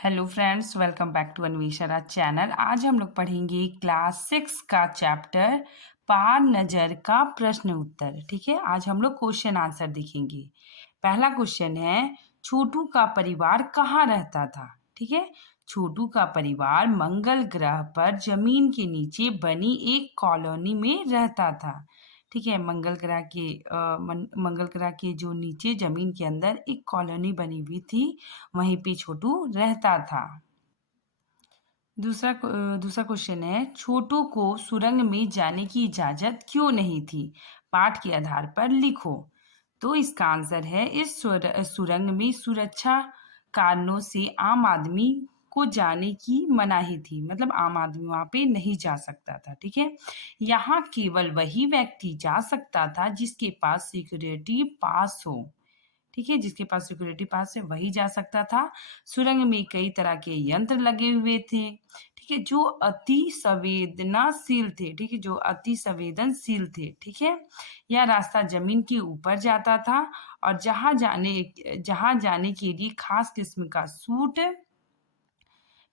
Hello friends, welcome back to Anveshara channel. आज हम लोग पढ़ेंगे क्लास 6 का चैप्टर पार नजर का प्रश्न उत्तर। ठीक है, आज हम लोग क्वेश्चन आंसर देखेंगे। पहला क्वेश्चन है, छोटू का परिवार कहाँ रहता था। ठीक है, छोटू का परिवार मंगल ग्रह पर जमीन के नीचे बनी एक कॉलोनी में रहता था। ठीक है, मंगल ग्रह के जो नीचे जमीन के अंदर एक कॉलोनी बनी हुई थी, वहीं पे छोटू रहता था। दूसरा क्वेश्चन है, छोटू को सुरंग में जाने की इजाजत क्यों नहीं थी। पाठ के आधार पर लिखो। तो इसका आंसर है, इस सुरंग में सुरक्षा कारणों से आम आदमी को जाने की मनाही थी। मतलब आम आदमी वहां पे नहीं जा सकता था। ठीक है, यहाँ केवल वही व्यक्ति जा सकता था जिसके पास सिक्योरिटी पास हो। ठीक है, जिसके पास सिक्योरिटी पास है वही जा सकता था। सुरंग में कई तरह के यंत्र लगे हुए थे। ठीक है, जो अति संवेदनाशील थे। ठीक है, जो अति संवेदनशील थे। ठीक है, यह रास्ता जमीन के ऊपर जाता था और जहां जाने के लिए खास किस्म का सूट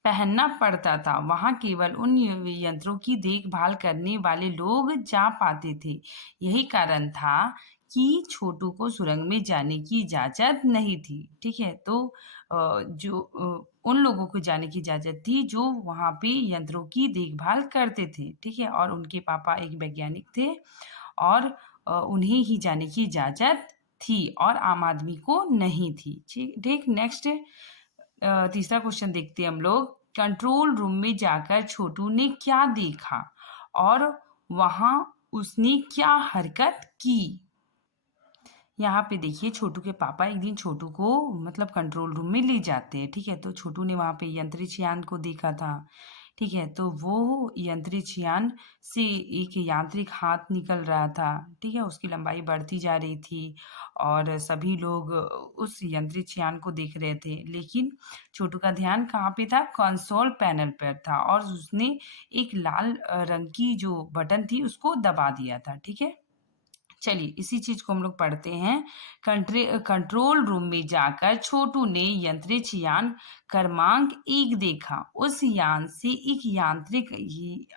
पहनना पड़ता था। वहां केवल उन यंत्रों की देखभाल करने वाले लोग जा पाते थे। यही कारण था कि छोटू को सुरंग में जाने की इजाजत नहीं थी। ठीक है, तो उन लोगों को जाने की इजाजत थी जो वहां पे यंत्रों की देखभाल करते थे। ठीक है, और उनके पापा एक वैज्ञानिक थे और उन्हें ही जाने की इजाजत थी और आम आदमी को नहीं थी। ठीक, नेक्स्ट तीसरा क्वेश्चन देखते हैं हम लोग। कंट्रोल रूम में जाकर छोटू ने क्या देखा और वहां उसने क्या हरकत की। यहाँ पे देखिए, छोटू के पापा एक दिन छोटू को मतलब कंट्रोल रूम में ले जाते हैं। ठीक है, तो छोटू ने वहां पे यंत्रिक्ष यान को देखा था। ठीक है, तो वो यंत्रिक्ष यान से एक यांत्रिक हाथ निकल रहा था। ठीक है, उसकी लंबाई बढ़ती जा रही थी और सभी लोग उस यंत्रिक्ष यान को देख रहे थे। लेकिन छोटू का ध्यान कहाँ पे था, कंसोल पैनल पर था और उसने एक लाल रंग की जो बटन थी उसको दबा दिया था। ठीक है, चलिए इसी चीज को हम लोग पढ़ते हैं। कंट्रोल रूम में जाकर छोटू ने यंत्रिक्ष यान क्रमांक 1 देखा। उस यान से एक यांत्रिक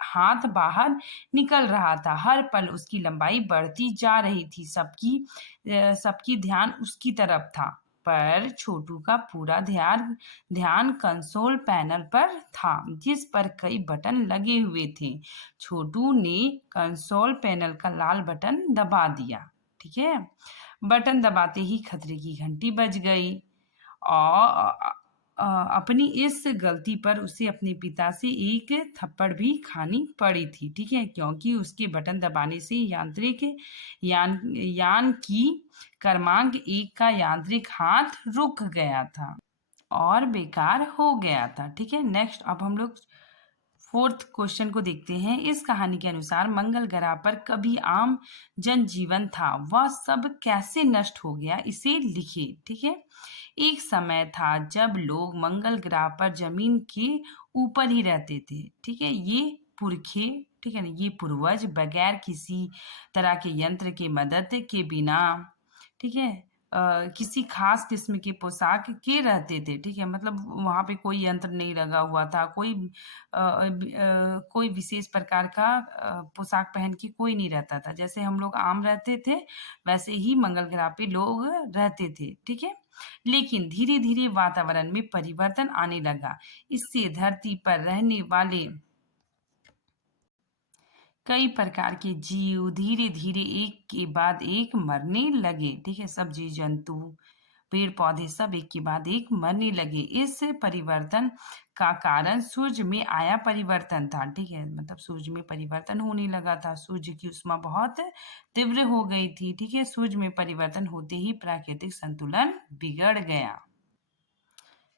हाथ बाहर निकल रहा था। हर पल उसकी लंबाई बढ़ती जा रही थी। सबकी ध्यान उसकी तरफ था, पर छोटू का पूरा ध्यान ध्यान कंसोल पैनल पर था, जिस पर कई बटन लगे हुए थे। छोटू ने कंसोल पैनल का लाल बटन दबा दिया। ठीक है, बटन दबाते ही खतरे की घंटी बज गई और अपनी इस गलती पर उसे अपने पिता से एक थप्पड़ भी खानी पड़ी थी। ठीक है, क्योंकि उसके बटन दबाने से यान की क्रमांक 1 का यांत्रिक हाथ रुक गया था और बेकार हो गया था। ठीक है, नेक्स्ट अब हम लोग फोर्थ क्वेश्चन को देखते हैं। इस कहानी के अनुसार मंगल ग्रह पर कभी आम जनजीवन था, वह सब कैसे नष्ट हो गया, इसे लिखे। ठीक है, एक समय था जब लोग मंगल ग्रह पर जमीन के ऊपर ही रहते थे। ठीक है, ये पुरखे, ठीक है ना, ये पूर्वज बगैर किसी तरह के यंत्र के मदद के बिना, ठीक है, किसी खास किस्म के पोशाक के रहते थे। ठीक है, मतलब वहां पे कोई यंत्र नहीं लगा हुआ था, कोई विशेष प्रकार का पोशाक पहन के कोई नहीं रहता था। जैसे हम लोग आम रहते थे वैसे ही मंगल ग्रह पे लोग रहते थे। ठीक है, लेकिन धीरे धीरे वातावरण में परिवर्तन आने लगा। इससे धरती पर रहने वाले कई प्रकार के जीव धीरे धीरे एक के बाद एक मरने लगे। ठीक है, सब जीव जंतु पेड़ पौधे सब एक के बाद एक मरने लगे। इस परिवर्तन का कारण सूर्य में आया परिवर्तन था। ठीक है, मतलब सूर्य में परिवर्तन होने लगा था। सूर्य की उष्मा बहुत तीव्र हो गई थी। ठीक है, सूर्य में परिवर्तन होते ही प्राकृतिक संतुलन बिगड़ गया।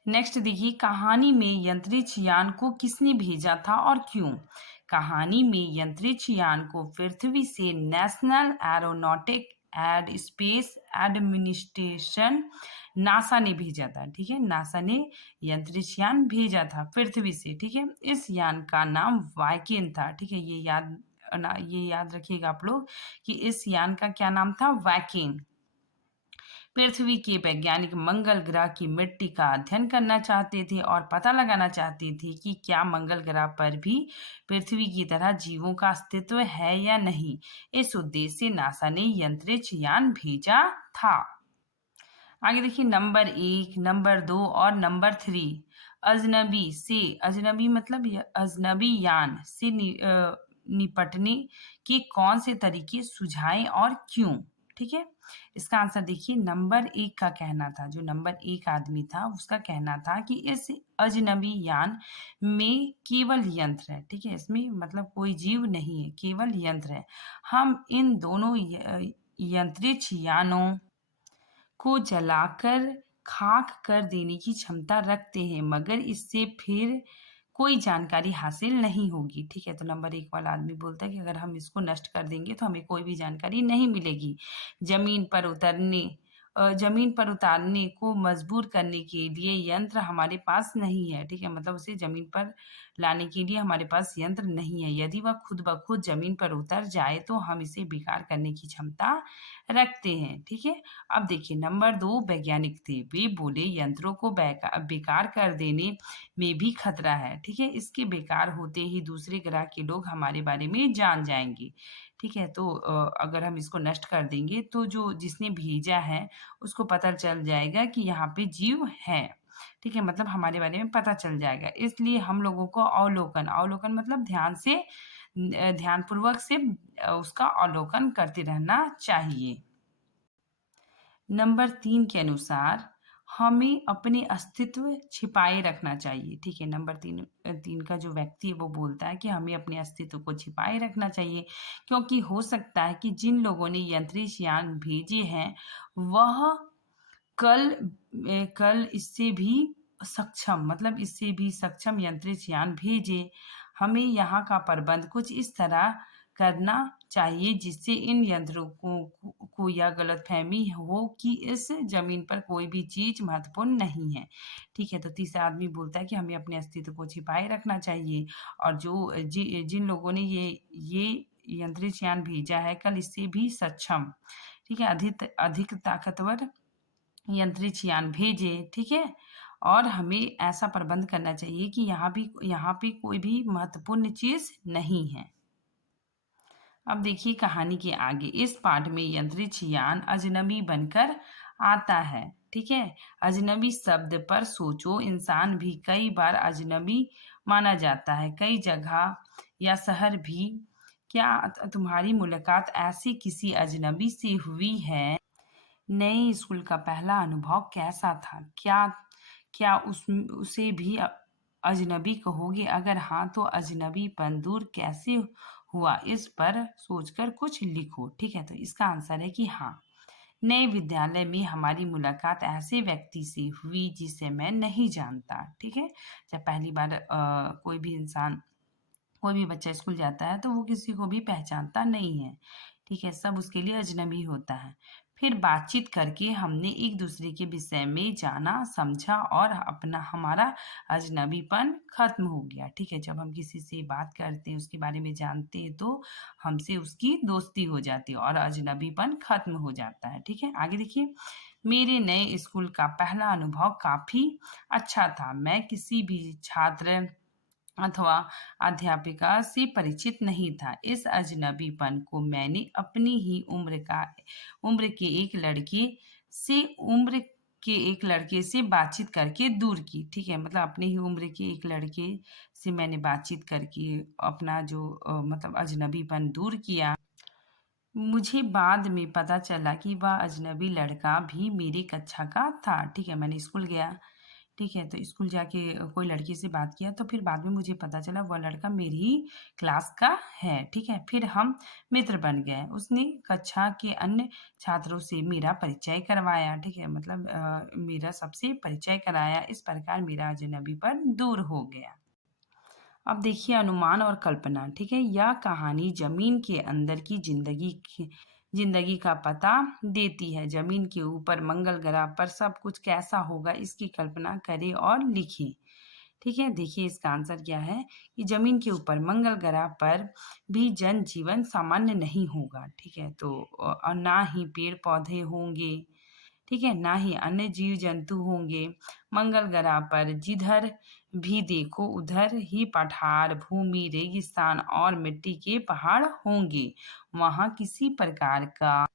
नेक्स्ट देखिए, कहानी में यंत्रिक्ष यान को किसने भेजा था और क्यों। कहानी में यंत्रिक्ष यान को पृथ्वी से national aeronautic and space administration NASA ने भेजा था। ठीक है, नासा ने यंत्रिक्ष यान भेजा था पृथ्वी से। ठीक है, इस यान का नाम वाइकिन था। ठीक है, ये याद रखिएगा आप लोग कि इस यान का क्या नाम था, वाइकिन। पृथ्वी के वैज्ञानिक मंगल ग्रह की मिट्टी का अध्ययन करना चाहते थे और पता लगाना चाहते थे कि क्या मंगल ग्रह पर भी पृथ्वी की तरह जीवों का अस्तित्व है या नहीं। इस उद्देश्य से नासा ने अंतरिक्ष यान भेजा था। आगे देखिए नंबर 1, नंबर 2 और नंबर 3। अजनबी मतलब अजनबी यान से निपटने के कौन से तरीके सुझाए और क्यों। ठीक है, इसका आंसर देखिए नंबर 1 का कहना था, जो नंबर 1 आदमी था उसका कहना था कि इस अजनबी यान में केवल यंत्र है। ठीक है, इसमें मतलब कोई जीव नहीं है, केवल यंत्र है। हम इन दोनों यंत्रिक्ष यानों को जलाकर खाक कर देने की क्षमता रखते हैं, मगर इससे फिर कोई जानकारी हासिल नहीं होगी। ठीक है, तो नंबर 1 वाला आदमी बोलता है कि अगर हम इसको नष्ट कर देंगे तो हमें कोई भी जानकारी नहीं मिलेगी। जमीन पर उतरने जमीन पर उतारने को मजबूर करने के लिए यंत्र हमारे पास नहीं है। ठीक है, मतलब उसे जमीन पर लाने के लिए हमारे पास यंत्र नहीं है। यदि वह खुद ब खुद जमीन पर उतर जाए तो हम इसे बेकार करने की क्षमता रखते हैं। ठीक है, अब देखिए नंबर 2 वैज्ञानिक थे। वे बोले यंत्रों को बेकार कर देने में भी खतरा है। ठीक है, इसके बेकार होते ही दूसरे ग्रह के लोग हमारे बारे में जान जाएंगे। ठीक है, तो अगर हम इसको नष्ट कर देंगे तो जो जिसने भेजा है उसको पता चल जाएगा कि यहाँ पे जीव है। ठीक है, मतलब हमारे बारे में पता चल जाएगा। इसलिए हम लोगों को अवलोकन अवलोकन मतलब ध्यानपूर्वक से उसका अवलोकन करते रहना चाहिए। नंबर 3 के अनुसार हमें अपने अस्तित्व छिपाए रखना चाहिए। ठीक है, नंबर 3 का जो व्यक्ति है वो बोलता है कि हमें अपने अस्तित्व को छिपाए रखना चाहिए, क्योंकि हो सकता है कि जिन लोगों ने यंत्रिक्ष यान भेजे हैं वह कल इससे भी इससे भी सक्षम यंत्रिक्ष यान भेजे। हमें यहाँ का प्रबंध कुछ इस तरह करना चाहिए जिससे इन यंत्रों को यह गलतफहमी हो कि इस जमीन पर कोई भी चीज महत्वपूर्ण नहीं है। ठीक है, तो तीसरा आदमी बोलता है कि हमें अपने अस्तित्व को छिपाए रखना चाहिए और जिन लोगों ने ये यंत्रिक्ष यान भेजा है कल इससे भी सक्षम, ठीक है, अधिक अधिक ताकतवर यंत्रिक्ष यान भेजे। ठीक है, और हमें ऐसा प्रबंध करना चाहिए कि यहाँ पे कोई भी महत्वपूर्ण चीज नहीं है। अब देखिए कहानी के आगे। इस पाठ में यंत्रिक्ष यान अजनबी बनकर आता है। ठीक है, अजनबी शब्द पर सोचो। इंसान भी कई बार अजनबी माना जाता है, कई जगह या शहर भी। क्या तुम्हारी मुलाकात ऐसी किसी अजनबी से हुई है? नए स्कूल का पहला अनुभव कैसा था? क्या क्या उसे भी अजनबी कहोगे? अगर हाँ तो अजनबीपन दूर कैसे हुआ, इस पर सोचकर कुछ लिखो। ठीक है, तो इसका आंसर है कि हाँ। नए विद्यालय में हमारी मुलाकात ऐसे व्यक्ति से हुई जिसे मैं नहीं जानता। ठीक है, जब पहली बार कोई भी बच्चा स्कूल जाता है तो वो किसी को भी पहचानता नहीं है। ठीक है, सब उसके लिए अजनबी होता है। फिर बातचीत करके हमने एक दूसरे के विषय में जाना समझा और अपना हमारा अजनबीपन खत्म हो गया। ठीक है, जब हम किसी से बात करते हैं उसके बारे में जानते हैं तो हमसे उसकी दोस्ती हो जाती है और अजनबीपन खत्म हो जाता है। ठीक है, आगे देखिए। मेरे नए स्कूल का पहला अनुभव काफी अच्छा था। मैं किसी भी छात्र अथवा अध्यापिका से परिचित नहीं था। इस अजनबीपन को मैंने अपनी ही उम्र के एक लड़के से बातचीत करके दूर की। ठीक है, मतलब अपनी ही उम्र के एक लड़के से मैंने बातचीत करके अपना जो मतलब अजनबीपन दूर किया। मुझे बाद में पता चला कि वह अजनबी लड़का भी मेरी कक्षा का था। ठीक है, मैंने स्कूल गया। ठीक है, तो स्कूल जाके कोई लड़की से बात किया तो फिर बाद में मुझे पता चला वह लड़का मेरी ही क्लास का है। ठीक है, फिर हम मित्र बन गए। उसने कक्षा के अन्य छात्रों से मेरा परिचय करवाया। ठीक है, मतलब मेरा सबसे परिचय कराया। इस प्रकार मेरा अजनबीपन दूर हो गया। अब देखिए अनुमान और कल्पना। ठीक है, यह कहानी जमीन के अंदर की जिंदगी का पता देती है। जमीन के ऊपर मंगल ग्रह पर सब कुछ कैसा होगा इसकी कल्पना करें और लिखें। ठीक है, देखिए इसका आंसर क्या है कि जमीन के ऊपर मंगल ग्रह पर भी जनजीवन सामान्य नहीं होगा। ठीक है, तो और ना ही पेड़ पौधे होंगे, ठीक है, ना ही अन्य जीव जंतु होंगे। मंगल ग्रह पर जिधर भी देखो उधर ही पठार, भूमि, रेगिस्तान और मिट्टी के पहाड़ होंगे। वहां किसी प्रकार का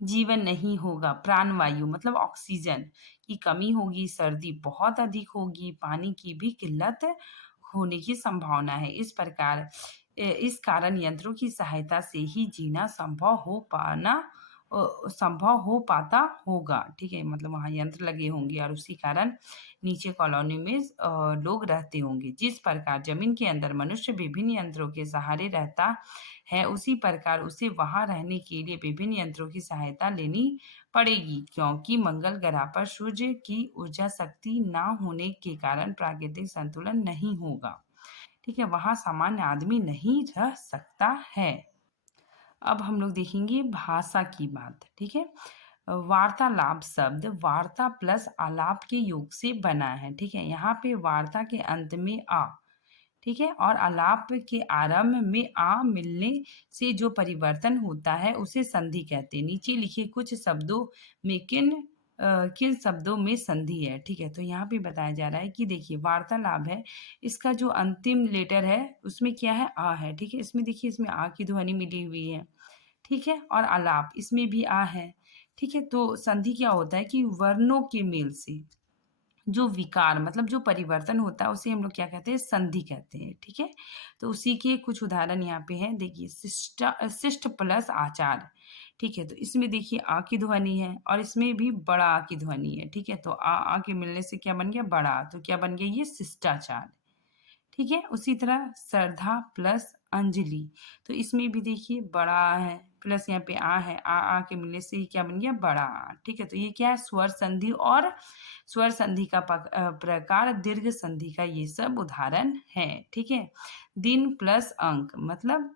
जीवन नहीं होगा। प्राणवायु मतलब ऑक्सीजन की कमी होगी, सर्दी बहुत अधिक होगी, पानी की भी किल्लत होने की संभावना है। इस कारण यंत्रों की सहायता से ही जीना संभव हो पाता होगा। ठीक है, मतलब वहाँ यंत्र लगे होंगे और उसी कारण नीचे कॉलोनी में लोग रहते होंगे। जिस प्रकार जमीन के अंदर मनुष्य विभिन्न यंत्रों के सहारे रहता है, उसी प्रकार उसे वहां रहने के लिए विभिन्न यंत्रों की सहायता लेनी पड़ेगी, क्योंकि मंगल ग्रह पर सूर्य की ऊर्जा शक्ति ना होने के कारण प्राकृतिक संतुलन नहीं होगा। ठीक है, वहां सामान्य आदमी नहीं रह सकता है। अब हम लोग देखेंगे भाषा की बात। ठीक है, वार्तालाप शब्द वार्ता प्लस आलाप के योग से बना है। ठीक है, यहाँ पे वार्ता के अंत में आ, ठीक है, और आलाप के आरंभ में आ मिलने से जो परिवर्तन होता है उसे संधि कहते हैं। नीचे लिखे कुछ शब्दों में किन शब्दों में संधि है। ठीक है, तो यहाँ पे बताया जा रहा है कि देखिए वार्तालाप है, इसका जो अंतिम लेटर है उसमें क्या है, आ है। ठीक है, इसमें देखिए इसमें आ की ध्वनि मिली हुई है। ठीक है, और आलाप इसमें भी आ है। ठीक है, तो संधि क्या होता है कि वर्णों के मेल से जो विकार मतलब जो परिवर्तन होता है उसे हम लोग क्या कहते हैं, संधि कहते हैं। ठीक है, तो उसी के कुछ उदाहरण यहाँ पे हैं। देखिए शिष्ट प्लस आचार। ठीक है, तो इसमें देखिए आ की ध्वनि है और इसमें भी बड़ा आ की ध्वनि है। ठीक है, तो आ के मिलने से क्या बन गया, बड़ा, तो क्या बन गया, ये शिष्टाचार। ठीक है, उसी तरह श्रद्धा प्लस अंजलि, तो इसमें भी देखिए बड़ा आ है प्लस यहाँ पे आ के मिलने से ही क्या बन गया, बड़ा आ। ठीक है, तो ये क्या है, स्वर संधि और स्वर संधि का प्रकार, दीर्घ संधि का ये सब उदाहरण है। ठीक है, दिन प्लस अंक मतलब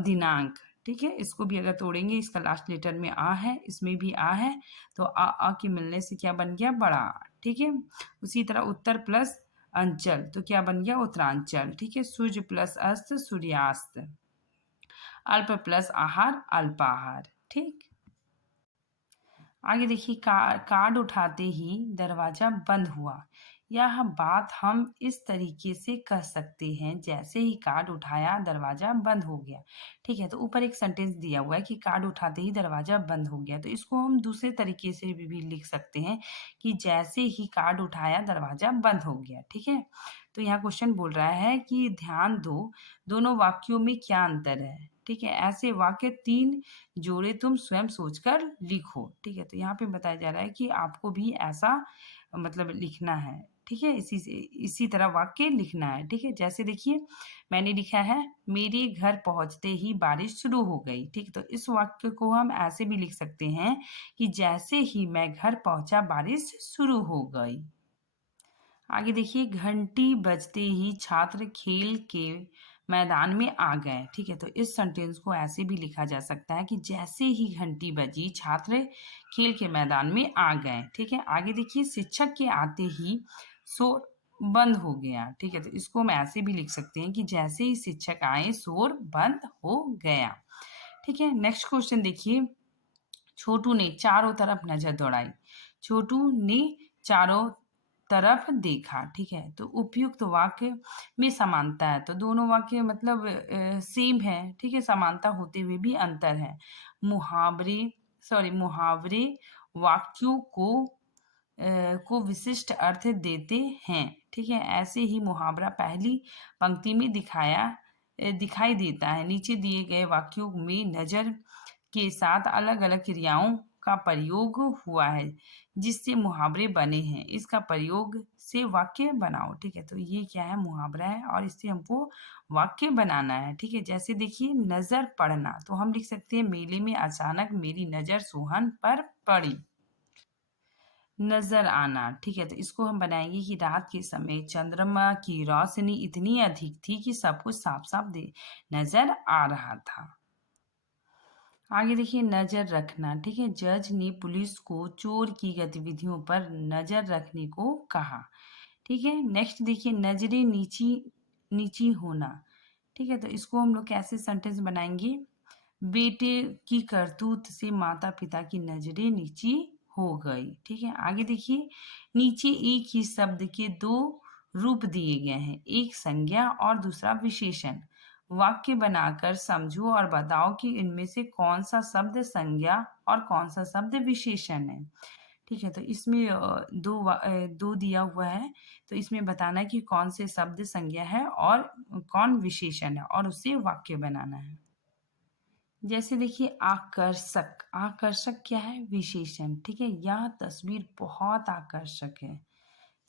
दिनांक। ठीक है, इसको भी अगर तोड़ेंगे, इसका लास्ट लेटर में आ है, इसमें भी आ है, तो आ के मिलने से क्या बन गया, बड़ा आ। ठीक है, उसी तरह उत्तर प्लस अंचल, तो क्या बन गया, उत्तरांचल। ठीक है, सूर्य प्लस अस्त, सूर्यास्त। अल्प प्लस आहार, अल्पाहार। ठीक, आगे देखिए कार्ड उठाते ही दरवाजा बंद हुआ। यह बात हम इस तरीके से कह सकते हैं जैसे ही कार्ड उठाया दरवाजा बंद हो गया। ठीक है, तो ऊपर एक सेंटेंस दिया हुआ है कि कार्ड उठाते ही दरवाजा बंद हो गया, तो इसको हम दूसरे तरीके से भी लिख सकते हैं कि जैसे ही कार्ड उठाया दरवाजा बंद हो गया। ठीक है, तो यहाँ क्वेश्चन बोल रहा है कि ध्यान दो, दोनों वाक्यों में क्या अंतर है। ठीक है, ऐसे वाक्य 3 जोड़े तुम स्वयं सोचकर लिखो। ठीक है, तो यहाँ पे बताया जा रहा है कि आपको भी ऐसा मतलब लिखना है। ठीक है, इसी तरह वाक्य लिखना है। ठीक है, जैसे देखिए मैंने लिखा है, मेरे घर पहुंचते ही बारिश शुरू हो गई। ठीक, तो इस वाक्य को हम ऐसे भी लिख सकते हैं कि जैसे ही मैं घर पहुंचा बारिश शुरू हो गई। आगे देखिए, घंटी बजते ही छात्र खेल के मैदान में आ गए। ठीक है, तो इस सेंटेंस को ऐसे भी लिखा जा सकता है कि जैसे ही घंटी बजी छात्र खेल के मैदान में आ गए। ठीक है, आगे देखिए, शिक्षक के आते ही शोर बंद हो गया। ठीक है, तो इसको हम ऐसे भी लिख सकते हैं कि जैसे ही शिक्षक आए शोर बंद हो गया। ठीक है, नेक्स्ट क्वेश्चन देखिए, छोटू ने चारों तरफ नजर दौड़ाई। छोटू ने चारों तरफ देखा। ठीक है, तो उपयुक्त वाक्य में समानता है, तो दोनों वाक्य मतलब सेम है। ठीक है, समानता होते हुए भी अंतर है। मुहावरे वाक्यों को विशिष्ट अर्थ देते हैं। ठीक है, ऐसे ही मुहावरा पहली पंक्ति में दिखाई देता है। नीचे दिए गए वाक्यों में नजर के साथ अलग अलग क्रियाओं का प्रयोग हुआ है जिससे मुहावरे बने हैं। इसका प्रयोग से वाक्य बनाओ। ठीक है, तो ये क्या है, मुहावरा है और इससे हमको वाक्य बनाना है। ठीक है, जैसे देखिए नजर पड़ना, तो हम लिख सकते हैं, मेले में अचानक मेरी नजर सोहन पर पड़ी। नजर आना, ठीक है, तो इसको हम बनाएंगे कि रात के समय चंद्रमा की रोशनी इतनी अधिक थी कि सब कुछ साफ साफ दे नजर आ रहा था। आगे देखिए, नजर रखना। ठीक है, जज ने पुलिस को चोर की गतिविधियों पर नजर रखने को कहा। ठीक है, नेक्स्ट देखिए, नजरें नीची नीची होना। ठीक है, तो इसको हम लोग कैसे सेंटेंस बनाएंगे, बेटे की करतूत से माता पिता की नजरें नीची हो गई। ठीक है, आगे देखिए, नीचे एक ही शब्द के दो रूप दिए गए हैं, एक संज्ञा और दूसरा विशेषण। वाक्य बनाकर समझो और बताओ कि इनमें से कौन सा शब्द संज्ञा और कौन सा शब्द विशेषण है। ठीक है, तो इसमें दो दिया हुआ है, तो इसमें बताना है कि कौन से शब्द संज्ञा है और कौन विशेषण है, और उससे वाक्य बनाना है। जैसे देखिए, आकर्षक, आकर्षक क्या है? विशेषण। ठीक है, यह तस्वीर बहुत आकर्षक है,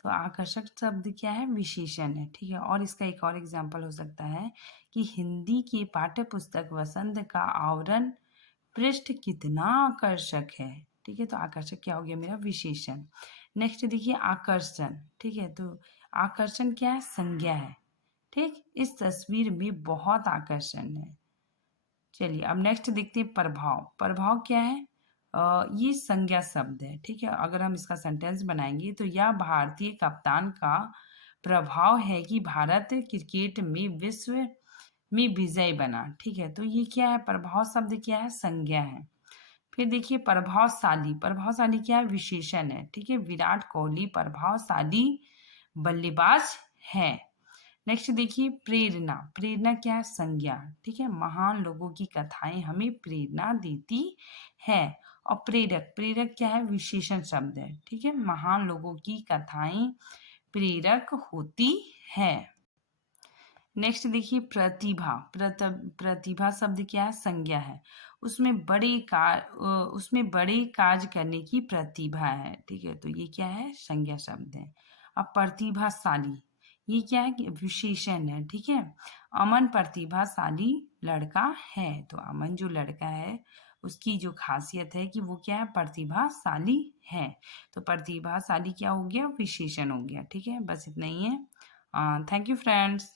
तो आकर्षक शब्द क्या है? विशेषण है। ठीक है, और इसका एक और एग्जाम्पल हो सकता है कि हिंदी की पाठ्य पुस्तक वसंत का आवरण पृष्ठ कितना आकर्षक है। ठीक है, तो आकर्षक क्या हो गया? मेरा विशेषण। नेक्स्ट देखिए, आकर्षण। ठीक है, तो आकर्षण क्या है? संज्ञा है। ठीक, इस तस्वीर में बहुत आकर्षण है। चलिए, अब नेक्स्ट देखते हैं प्रभाव। प्रभाव क्या है? ये संज्ञा शब्द है। ठीक है, अगर हम इसका सेंटेंस बनाएंगे तो यह भारतीय कप्तान का प्रभाव है कि भारत क्रिकेट में विश्व में विजय बना। ठीक है, तो ये क्या है? प्रभाव शब्द क्या है? संज्ञा है। फिर देखिए, प्रभावशाली। प्रभावशाली क्या है? विशेषण है। ठीक है, विराट कोहली प्रभावशाली बल्लेबाज है। नेक्स्ट देखिए, प्रेरणा। प्रेरणा क्या है? संज्ञा। ठीक है, महान लोगों की कथाएं हमें प्रेरणा देती है। और प्रेरक, प्रेरक क्या है? विशेषण शब्द है। ठीक है, महान लोगों की कथाएं प्रेरक होती है। नेक्स्ट देखिए, प्रतिभा। प्रतिभा शब्द क्या है? संज्ञा है। उसमें बड़े कार्य करने की प्रतिभा है। ठीक है, तो ये क्या है? संज्ञा शब्द है। अब प्रतिभाशाली, ये क्या है? कि विशेषण है। ठीक है, अमन प्रतिभाशाली लड़का है, तो अमन जो लड़का है उसकी जो खासियत है कि वो क्या है? प्रतिभाशाली है। तो प्रतिभाशाली क्या हो गया? विशेषण हो गया। ठीक है, बस इतना ही है। Thank you friends.